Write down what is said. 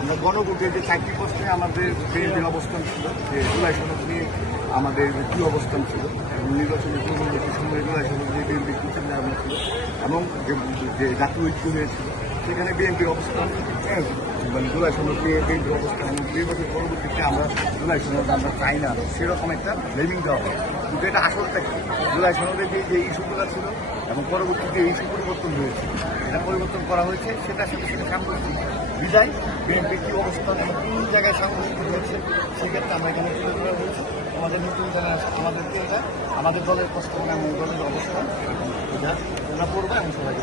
আমরা গণভোটে যে 4টি প্রশ্নে আমাদের বিএনপির অবস্থান ছিল, যে জুলাই সনদ নিয়ে আমাদের কী অবস্থান ছিল এবং নির্বাচনের পূর্ববর্তী সময়ে জুলাই সনদ নিয়ে বিএনপির কী চিন্তাভাবনা ছিল এবং যে জাতীয় ঐক্য হয়েছিল সেখানে বিএনপির অবস্থান, মানে জুলাই সনদ নিয়ে বিএনপির অবস্থান এবং নির্বাচন পরবর্তীতে আমরা জুলাই সনদ আমরা চাই না, সেরকম একটা ব্লেমিং দেওয়া হয়। কিন্তু এটা আসলটা কি, জুলাই সনদে যে ইস্যুগুলো ছিল এবং পরবর্তীতে ইস্যু পরিবর্তন হয়েছে, এটা পরিবর্তন করা হয়েছে, সেটার সাথে সেটা সাংঘর্ষিক বিদায় বিএনপির কী অবস্থান এবং কোন জায়গায় সাংঘর্ষিক হয়েছে সেক্ষেত্রে আমরা এখানে তুলে ধরা হয়েছে। আমাদের নতুন যারা আমাদেরকে এটা আমাদের দলের প্রস্তাবনা এবং দলের অবস্থান এটা পড়বে এবং সবাইকে